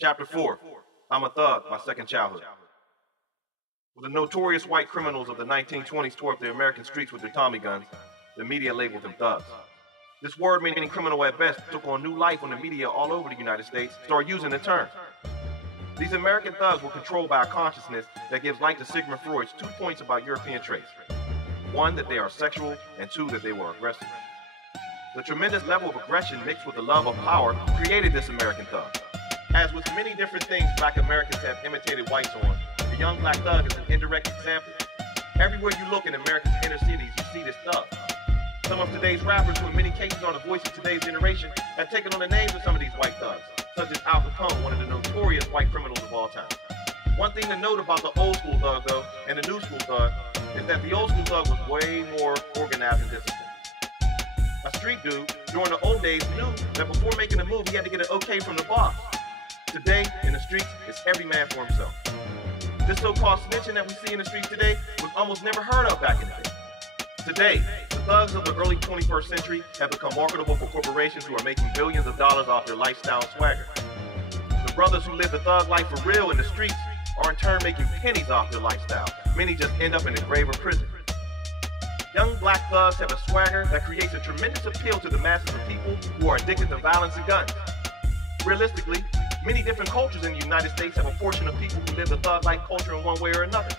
Chapter 4, I'm a Thug, My Second Childhood. When the notorious white criminals of the 1920s tore up the American streets with their Tommy guns, the media labeled them thugs. This word, meaning criminal at best, took on new life when the media all over the United States started using the term. These American thugs were controlled by a consciousness that gives light to Sigmund Freud's 2 points about European traits. 1, that they are sexual, and 2, that they were aggressive. The tremendous level of aggression mixed with the love of power created this American thug. As with many different things black Americans have imitated whites on, the young black thug is an indirect example. Everywhere you look in America's inner cities, you see this thug. Some of today's rappers, who in many cases are the voice of today's generation, have taken on the names of some of these white thugs, such as Al Capone, one of the notorious white criminals of all time. One thing to note about the old school thug, though, and the new school thug, is that the old school thug was way more organized and disciplined. A street dude, during the old days, knew that before making a move, he had to get an okay from the boss. Today, in the streets, it's every man for himself. This so-called snitching that we see in the streets today was almost never heard of back in the day. Today, the thugs of the early 21st century have become marketable for corporations who are making billions of dollars off their lifestyle swagger. The brothers who live the thug life for real in the streets are in turn making pennies off their lifestyle. Many just end up in the grave or prison. Young black thugs have a swagger that creates a tremendous appeal to the masses of people who are addicted to violence and guns. Realistically, many different cultures in the United States have a portion of people who live the thug-like culture in one way or another.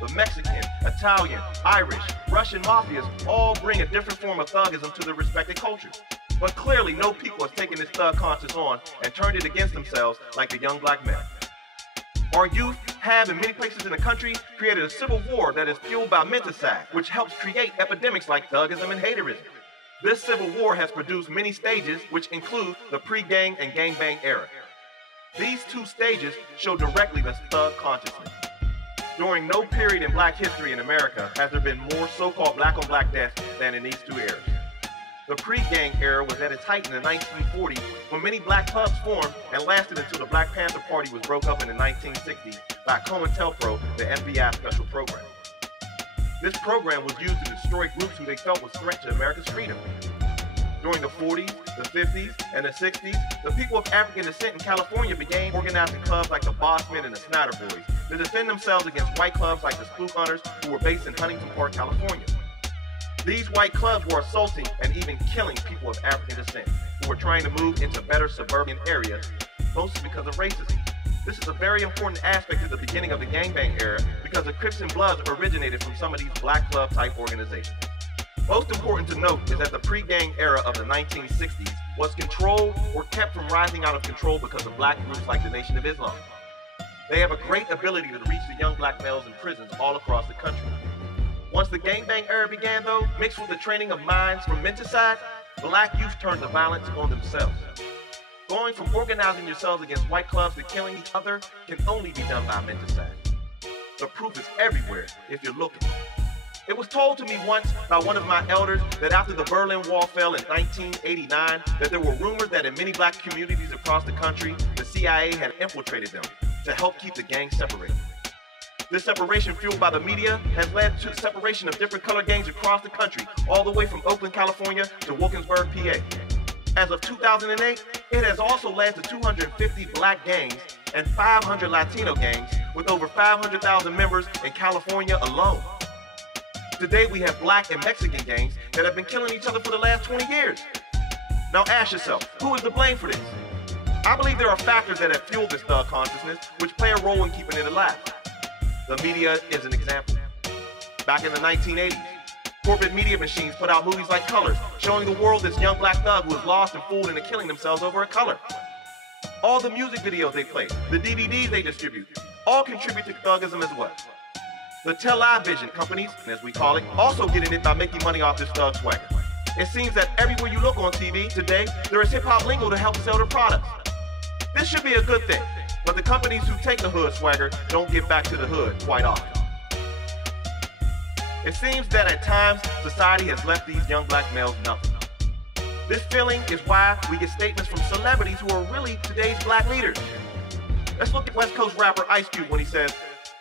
The Mexican, Italian, Irish, Russian mafias all bring a different form of thugism to their respective cultures. But clearly, no people has taken this thug conscience on and turned it against themselves like the young black men. Our youth have, in many places in the country, created a civil war that is fueled by menticide, which helps create epidemics like thugism and haterism. This civil war has produced many stages, which include the pre-gang and gangbang era. These 2 stages show directly the thug consciousness. During no period in black history in America has there been more so-called black-on-black deaths than in these 2 eras. The pre-gang era was at its height in the 1940s when many black clubs formed and lasted until the Black Panther Party was broke up in the 1960s by COINTELPRO, the FBI special program. This program was used to destroy groups who they felt was a threat to America's freedom. During the 40s, the 50s, and the 60s, the people of African descent in California began organizing clubs like the Bossmen and the Snyder Boys to defend themselves against white clubs like the Spook Hunters, who were based in Huntington Park, California. These white clubs were assaulting and even killing people of African descent who were trying to move into better suburban areas, mostly because of racism. This is a very important aspect of the beginning of the gangbang era because the Crips and Bloods originated from some of these black club-type organizations. Most important to note is that the pre-gang era of the 1960s was controlled or kept from rising out of control because of black groups like the Nation of Islam. They have a great ability to reach the young black males in prisons all across the country. Once the gangbang era began, though, mixed with the training of minds from menticide, black youth turned to violence on themselves. Going from organizing yourselves against white clubs to killing each other can only be done by menticide. The proof is everywhere if you're looking. It was told to me once by one of my elders that after the Berlin Wall fell in 1989, that there were rumors that in many black communities across the country, the CIA had infiltrated them to help keep the gangs separated. This separation, fueled by the media, has led to the separation of different color gangs across the country, all the way from Oakland, California to Wilkinsburg, PA. As of 2008, it has also led to 250 black gangs and 500 Latino gangs with over 500,000 members in California alone. Today we have black and Mexican gangs that have been killing each other for the last 20 years. Now ask yourself, who is to blame for this? I believe there are factors that have fueled this thug consciousness which play a role in keeping it alive. The media is an example. Back in the 1980s, corporate media machines put out movies like Colors, showing the world this young black thug who is lost and fooled into killing themselves over a color. All the music videos they play, the DVDs they distribute, all contribute to thugism as well. The television companies, as we call it, also get in it by making money off this thug swagger. It seems that everywhere you look on TV today, there is hip-hop lingo to help sell their products. This should be a good thing, but the companies who take the hood swagger don't give back to the hood quite often. It seems that at times, society has left these young black males nothing. This feeling is why we get statements from celebrities who are really today's black leaders. Let's look at West Coast rapper Ice Cube when he says,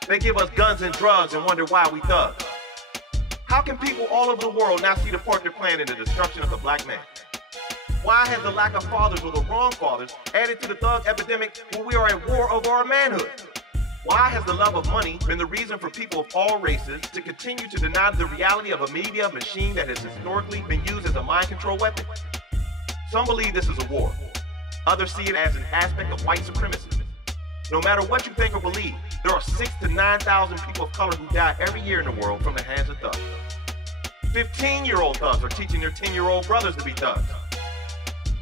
"They give us guns and drugs and wonder why we thugs." How can people all over the world now see the part they're playing in the destruction of the black man? Why has the lack of fathers or the wrong fathers added to the thug epidemic when we are at war over our manhood? Why has the love of money been the reason for people of all races to continue to deny the reality of a media machine that has historically been used as a mind control weapon? Some believe this is a war. Others see it as an aspect of white supremacy. No matter what you think or believe, there are 6,000 to 9,000 people of color who die every year in the world from the hands of thugs. 15-year-old thugs are teaching their 10-year-old brothers to be thugs.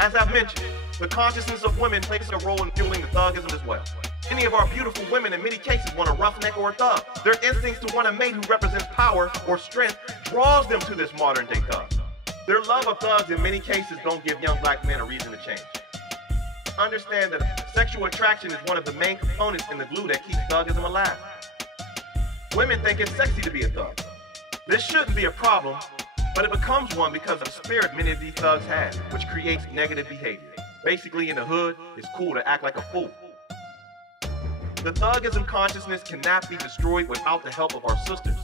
As I've mentioned, the consciousness of women plays a role in fueling the thugism as well. Many of our beautiful women in many cases want a roughneck or a thug. Their instincts to want a mate who represents power or strength draws them to this modern day thug. Their love of thugs in many cases don't give young black men a reason to change. Understand that sexual attraction is one of the main components in the glue that keeps thugism alive. Women think it's sexy to be a thug. This shouldn't be a problem, but it becomes one because of the spirit many of these thugs have, which creates negative behavior. Basically, in the hood, it's cool to act like a fool. The thugism consciousness cannot be destroyed without the help of our sisters.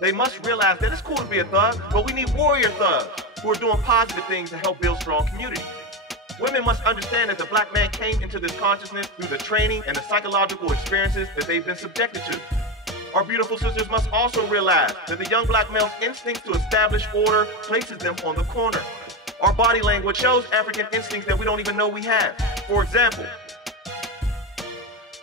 They must realize that it's cool to be a thug, but we need warrior thugs who are doing positive things to help build strong communities. Women must understand that the black man came into this consciousness through the training and the psychological experiences that they've been subjected to. Our beautiful sisters must also realize that the young black male's instinct to establish order places them on the corner. Our body language shows African instincts that we don't even know we have. For example,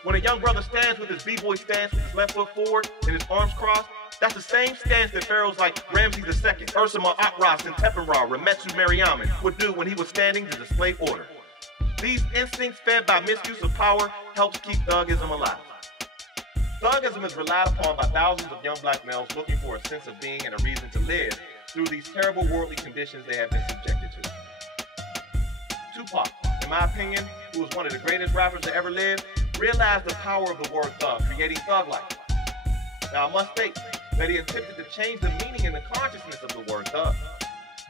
when a young brother stands with his b-boy stance with his left foot forward and his arms crossed, that's the same stance that pharaohs like Ramses II, Ursama Atras, and Teppenra, Remetsu Mariamin would do when he was standing to display order. These instincts fed by misuse of power helps keep thugism alive. Thugism is relied upon by thousands of young black males looking for a sense of being and a reason to live through these terrible worldly conditions they have been subjected to. Tupac, in my opinion, who was one of the greatest rappers to ever live, realized the power of the word thug, creating thug life. Now I must state that he attempted to change the meaning and the consciousness of the word thug.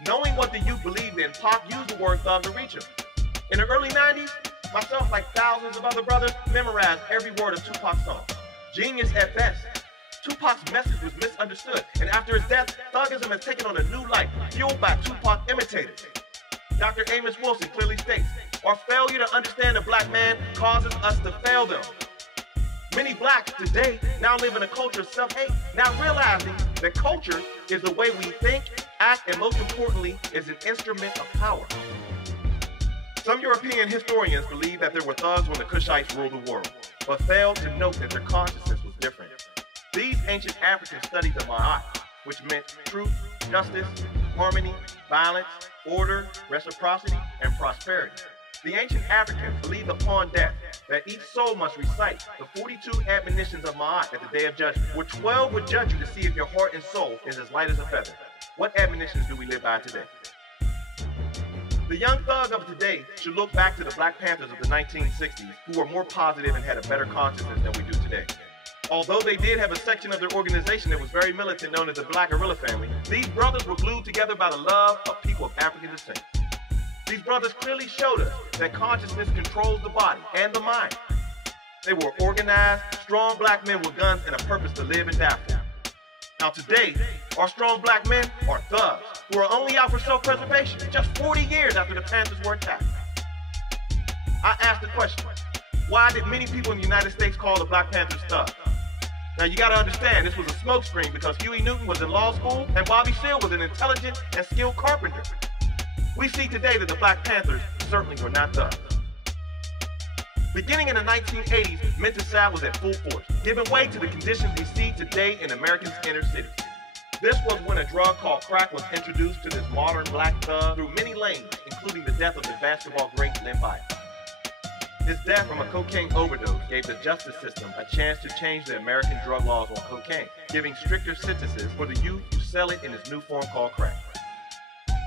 Knowing what the youth believed in, Pac used the word thug to reach him. In the early 90s, myself, like thousands of other brothers, memorized every word of Tupac's song. Genius at best, Tupac's message was misunderstood, and after his death, thugism has taken on a new life, fueled by Tupac imitators. Dr. Amos Wilson clearly states, our failure to understand the black man causes us to fail them. Many blacks today now live in a culture of self-hate, not realizing that culture is the way we think, act, and most importantly, is an instrument of power. Some European historians believe that there were thugs when the Kushites ruled the world, but failed to note that their consciousness was different. These ancient Africans studied the Ma'at, which meant truth, justice, harmony, balance, order, reciprocity, and prosperity. The ancient Africans believed upon death that each soul must recite the 42 admonitions of Ma'at at the Day of Judgment, where 12 would judge you to see if your heart and soul is as light as a feather. What admonitions do we live by today? The young thug of today should look back to the Black Panthers of the 1960s, who were more positive and had a better consciousness than we do today. Although they did have a section of their organization that was very militant, known as the Black Guerrilla Family, these brothers were glued together by the love of people of African descent. These brothers clearly showed us that consciousness controls the body and the mind. They were organized, strong black men with guns and a purpose to live and die for. Now today, our strong black men are thugs who are only out for self-preservation, just 40 years after the Panthers were attacked. I asked the question, why did many people in the United States call the Black Panthers thugs? Now you gotta understand, this was a smokescreen because Huey Newton was in law school and Bobby Seale was an intelligent and skilled carpenter. We see today that the Black Panthers certainly were not thugs. Beginning in the 1980s, Mental South was at full force, giving way to the conditions we see today in Americans' inner cities. This was when a drug called crack was introduced to this modern black thug through many lanes, including the death of the basketball great Len Bias. His death from a cocaine overdose gave the justice system a chance to change the American drug laws on cocaine, giving stricter sentences for the youth who sell it in its new form called crack.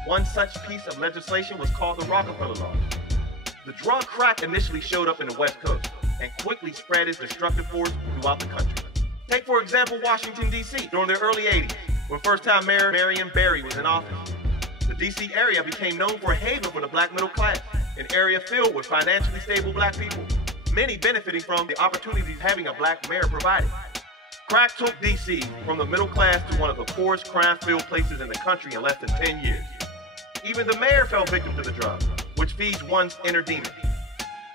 One such piece of legislation was called the Rockefeller Law. The drug crack initially showed up in the West Coast and quickly spread its destructive force throughout the country. Take, for example, Washington, D.C. during the early 80s, when first-time Mayor Marion Barry was in office. The D.C. area became known for a haven for the black middle class, an area filled with financially stable black people, many benefiting from the opportunities having a black mayor provided. Crack took D.C. from the middle class to one of the poorest crime-filled places in the country in less than 10 years. Even the mayor fell victim to the drug. which feeds one's inner demon.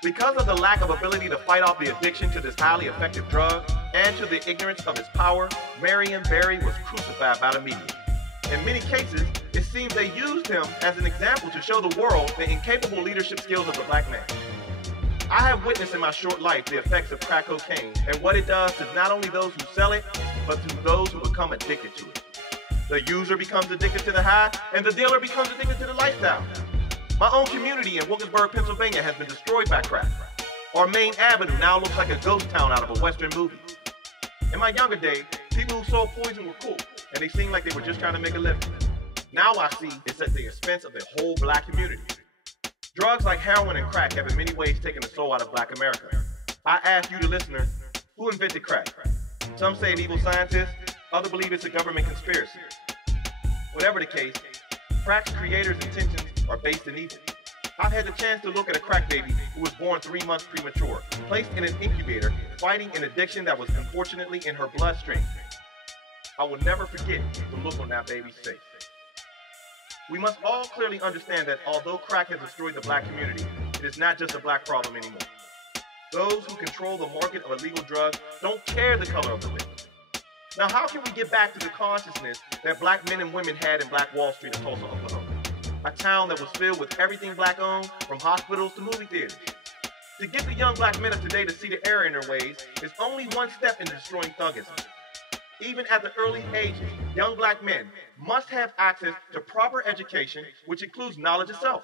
Because of the lack of ability to fight off the addiction to this highly effective drug and to the ignorance of its power, Marion Barry was crucified by the media. In many cases, it seems they used him as an example to show the world the incapable leadership skills of the black man. I have witnessed in my short life the effects of crack cocaine and what it does to not only those who sell it, but to those who become addicted to it. The user becomes addicted to the high, and the dealer becomes addicted to the lifestyle. My own community in Wilkinsburg, Pennsylvania has been destroyed by crack. Our main avenue now looks like a ghost town out of a Western movie. In my younger days, people who sold poison were cool, and they seemed like they were just trying to make a living. Now I see it's at the expense of the whole black community. Drugs like heroin and crack have in many ways taken the soul out of black America. I ask you, the listener, who invented crack? Some say an evil scientist, others believe it's a government conspiracy. Whatever the case, crack's creator's intentions are based in evil. I've had the chance to look at a crack baby who was born 3 months premature, placed in an incubator, fighting an addiction that was unfortunately in her bloodstream. I will never forget the look on that baby's face. We must all clearly understand that although crack has destroyed the black community, it is not just a black problem anymore. Those who control the market of illegal drugs don't care the color of the liquor. Now, how can we get back to the consciousness that black men and women had in Black Wall Street of Tulsa, Oklahoma? A town that was filled with everything black-owned, from hospitals to movie theaters. To get the young black men of today to see the error in their ways is only one step in destroying thuggism. Even at the early ages, young black men must have access to proper education, which includes knowledge of self.